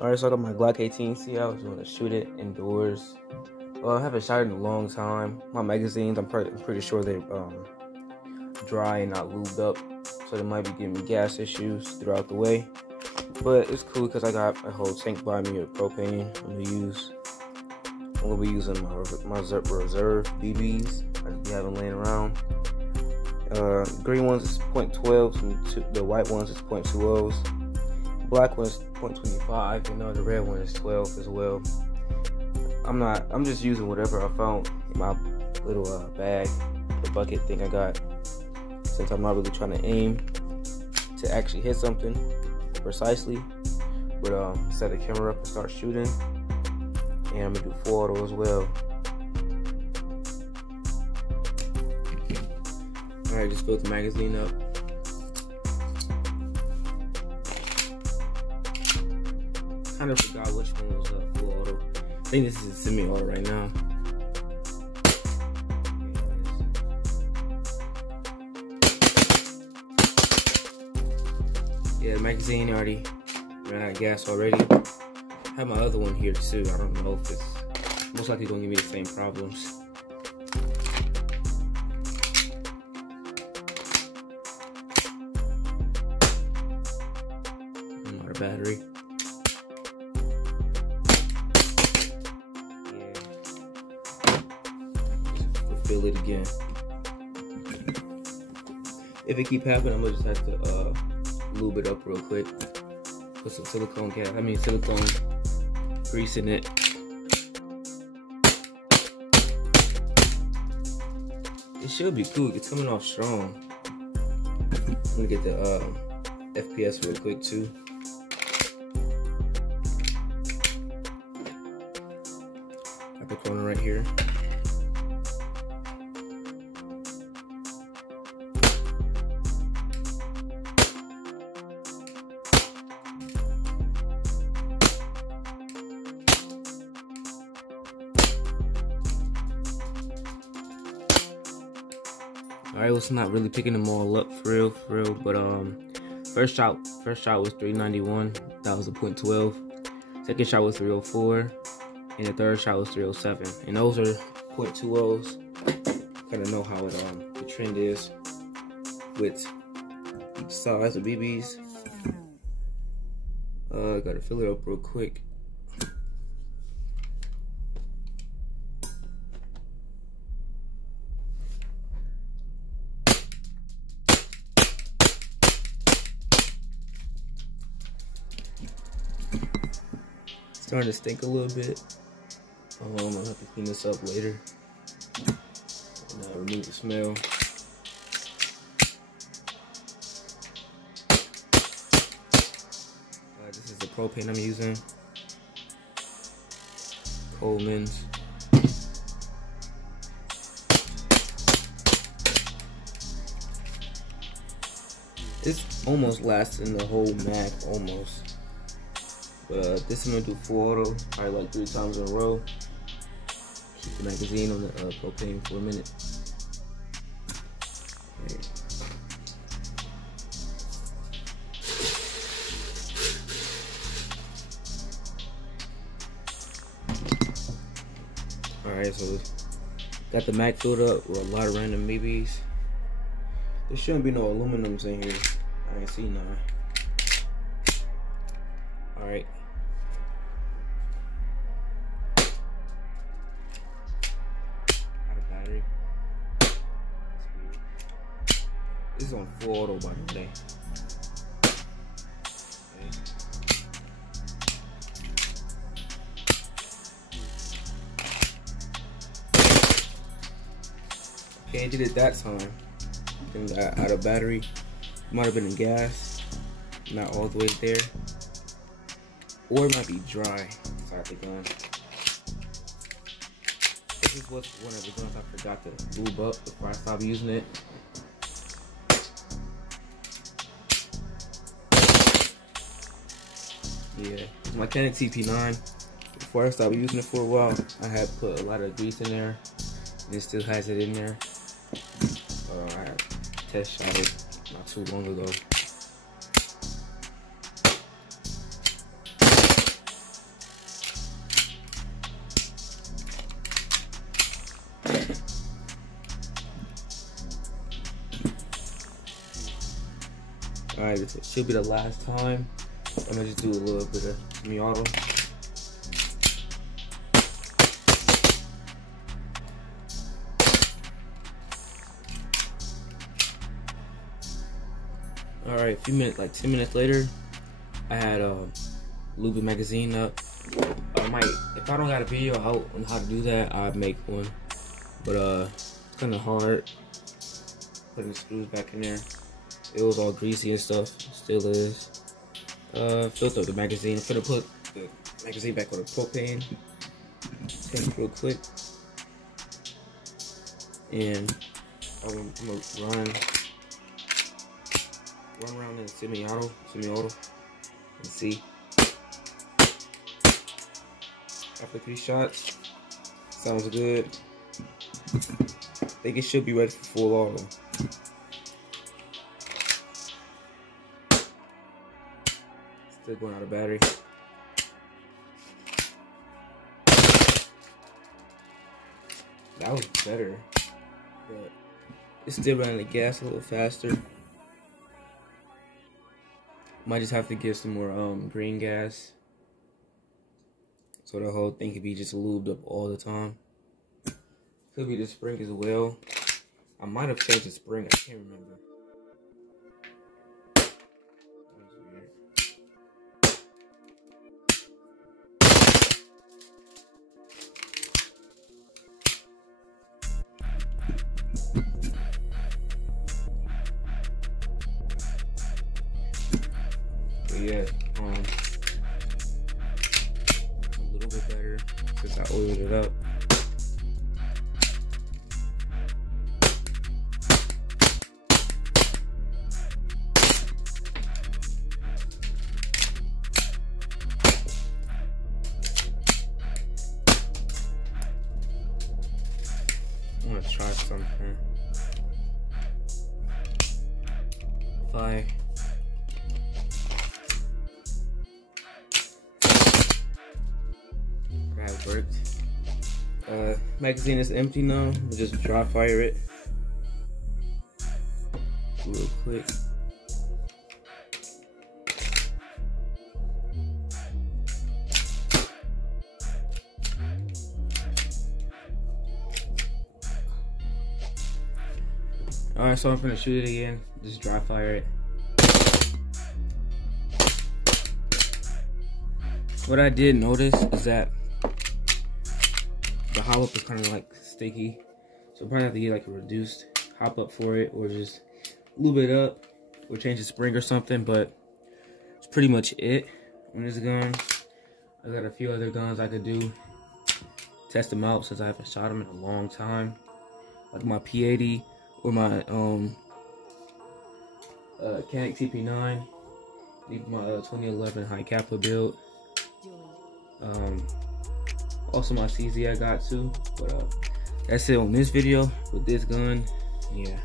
Alright, so I got my Glock 18C. I was going to shoot it indoors. I haven't shot it in a long time. My magazines, I'm pretty sure they're dry and not lubed up, so they might be giving me gas issues throughout the way. But it's cool because I got a whole tank by me of propane. I'm gonna be using my reserve BBs. I just be having laying around. Green ones is .12, and the white ones is .20s. Black one is .25, and the red one is 12 as well. I'm just using whatever I found in my little bag, the bucket thing I got. Since I'm not really trying to aim to actually hit something precisely, but set the camera up and start shooting. And I'm gonna do full auto as well. Alright, just filled the magazine up. Kind of forgot which one was full auto. I think this is semi-auto right now. Yeah, the magazine already ran out of gas already. I have my other one here too. I don't know if it's most likely gonna give me the same problems. Another battery. Fill it again. If it keep happening, I'm gonna just have to lube it up real quick. Put some silicone grease in it. It should be cool. It's coming off strong. I'm gonna get the FPS real quick too. At the corner right here. Alright, it's not really picking them all up for real, but first shot was 391. That was a .12. Second shot was 304, and the third shot was 307. And those are .20s. Kind of know how it the trend is with each size of BBs. Gotta fill it up real quick. Starting to stink a little bit. I'm gonna have to clean this up later. And remove the smell. This is the propane I'm using. Coleman's. It's almost lasting the whole mag, almost. But this I'm gonna do full auto, probably like 3 times in a row. Keep the magazine on the propane for a minute. Okay. Alright, so got the mag filled up with a lot of random BBs. There shouldn't be no aluminums in here. I ain't see none. Alright. Battery. This is on full auto by the way. Okay, I did it that time. Then got out of battery. Might have been in gas. Not all the way there. Or it might be dry inside the gun. This is one of the guns I forgot to lube up before I stopped using it. Yeah, it's my Canon TP9. Before I stopped using it for a while, I had put a lot of grease in there, and it still has it in there. I had test shot it not too long ago. Alright, it should be the last time. I'm gonna just do a little bit of semi-auto. Alright, a few minutes, like 10 minutes later, I had lube the magazine up. I might, if I don't got a video out on how to do that, I'd make one. But it's kind of hard putting the screws back in there. It was all greasy and stuff, still is. Filled up the magazine. I'm gonna put the magazine back on the propane tank real quick, and I'm gonna run around in semi-auto, and see. After 3 shots, sounds good. I think it should be ready for full auto. Still going out of battery. That was better, but it's still running the gas a little faster. Might just have to get some more green gas, so the whole thing could be just lubed up all the time. Could be the spring as well. I might have changed the spring, I can't remember. But yeah, a little bit better since I oiled it up. I'm gonna try something. That worked. Magazine is empty now. We'll just dry fire it real quick. Alright, so I'm gonna shoot it again. Just dry fire it. What I did notice is that the hop up is kind of like sticky, so probably have to get like a reduced hop up for it, or just lube it up, or change the spring or something. But it's pretty much it on this gun. I got a few other guns I could do, test them out since I haven't shot them in a long time, like my P80 or my Canik TP9, my 2011 high Kappa build. Also my CZ I got too. But that's it on this video with this gun. Yeah.